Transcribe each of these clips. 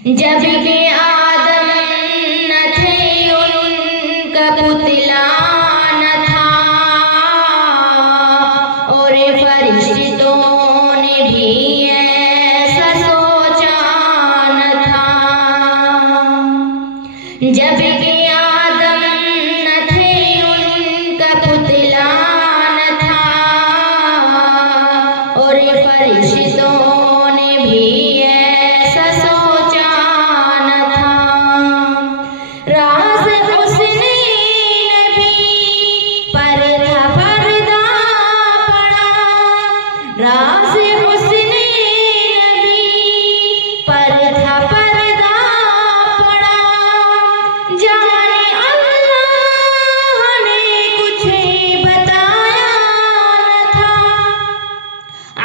जब के आदम न थे उनका पुतला न था, और फरिश्तों ने भी ऐसा सोचा न था। जब के आदम न थे उनका पुतला न था, और फरिश्तों ने भी राज़ हुस्ने नबी पर था पर्दा पड़ा। जाने अल्लाह ने कुछ बताया न था।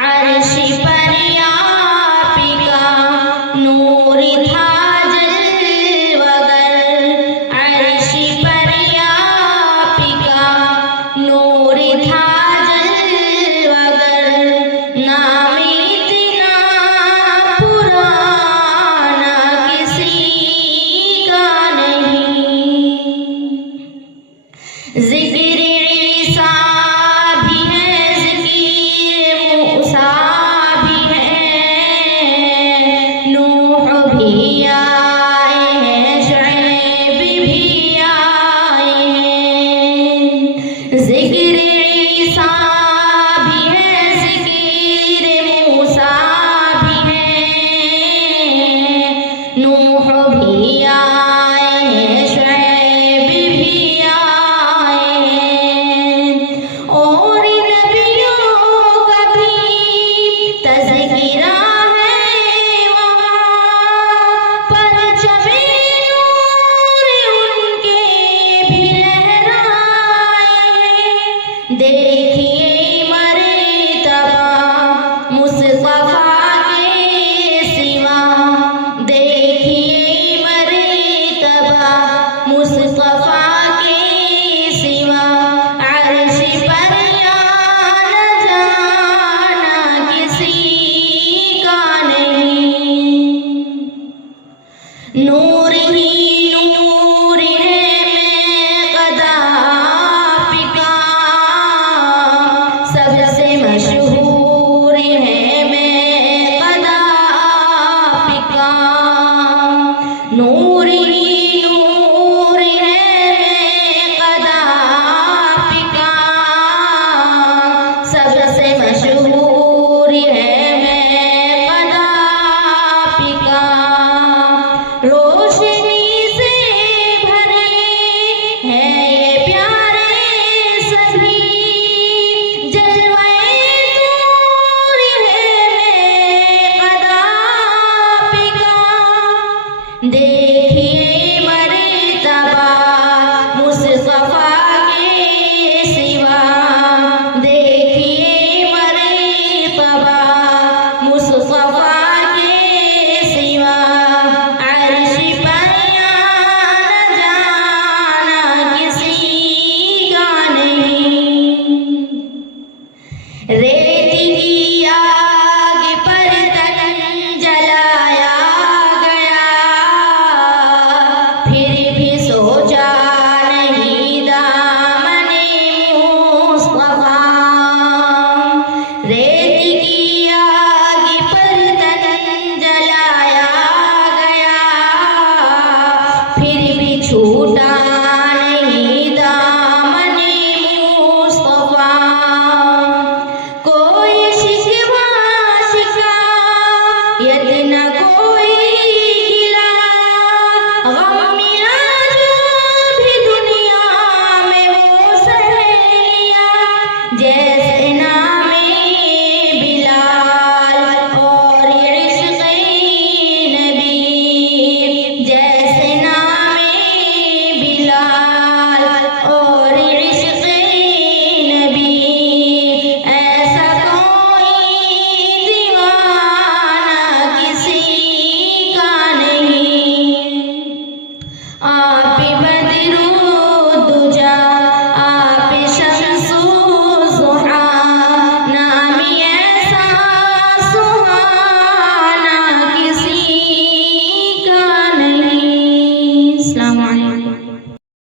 अर्श पर आपका नूर था जलवगर, अर्श पर आपका नूर था ज़िक्र ईसा भी है, ज़िक्र मूसा भी है, नूह भी आए हैं, शुएब भी आए हैं। ज़िक्र ईसा भी है, ज़िक्र मूसा भी है, नूह भी आए हैं, शुएब भी आए। और नबियों का भी तज़किरा है वहाँ, परचमे नूर उनके भी लहराए हैं। देखिए मर्तबा मुस्तफ़ा के सिवा, देखिए मर्तबा मुस्तफ़ा के सिवा, अर्श पर आना जाना किसी का नहीं।